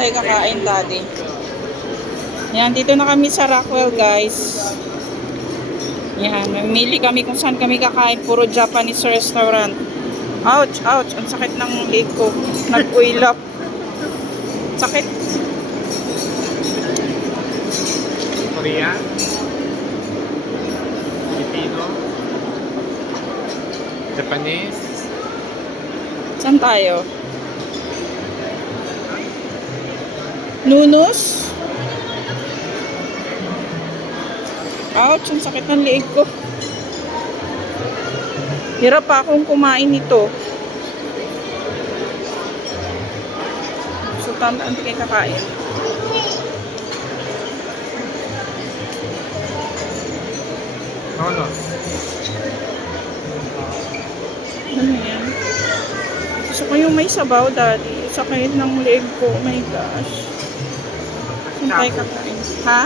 tayo kakain, daddy. Yan, dito na kami sa Rockwell, guys. Yan, namili kami kung saan kami kakain. Puro Japanese restaurant. Ouch, ouch. Ang sakit ng leg ko. Nag-uilap. Sakit. Korea, Filipino, Japanese. Saan tayo? Nunus? Ouch, ang sakit ng leeg ko. Hirap pa akong kumain nito. So, tandaan kayo kakain. Nonos. Ano yan? Gusto ko yung may sabaw, daddy. Sakit ng leeg ko. Oh my gosh. Saan tayo kakain? Ha?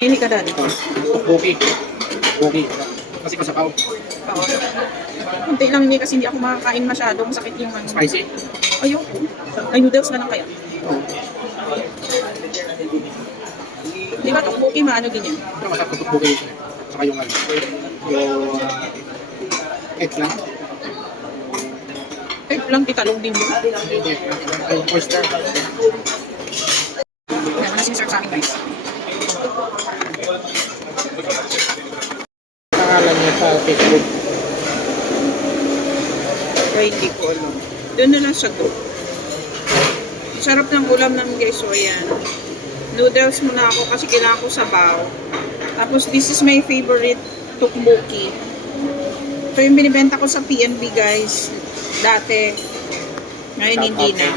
Hindi ka, daddy. Buki. Buki. Kasi masabaw. Hindi lang, hindi kasi hindi ako makakain masyado. Masakit yung ano. Spicy. Ayoko. Ay, noodles na lang kaya. Di ba tokboki maano din yan? Pero masarap ito buki. Saka yung ano. Yung egg lang. Eh, lang titalong din yun. Hindi. Yung oyster. Kaya wala siniserve sa amin, guys. Pangalan niya sa Facebook. Kaya hindi ko alam. Doon na lang sa to. Sarap ng ulam namin, guys. So, ayan. Noodles muna ako kasi kailangan ko sabaw. Tapos, this is my favorite tteokbokki. Ito yung binibenta ko sa PNB, guys. Dati. Ngayon, hindi na.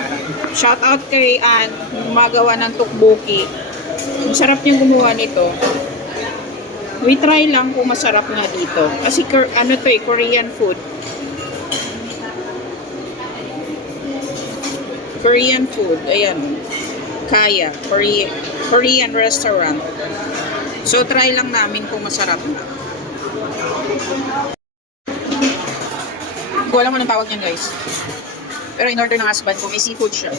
Shout out kay Ann, gumagawa ng tteokbokki. Ang sarap niyang gumawa nito. We try lang kung masarap nga dito. Kasi, ano to eh, Korean food. Korean food. Ayan. Kaya. Korean restaurant. So, try lang namin kung masarap na. Hindi ko alam anong tawag niyan, guys. Pero in order ng husband ko, may seafood siya.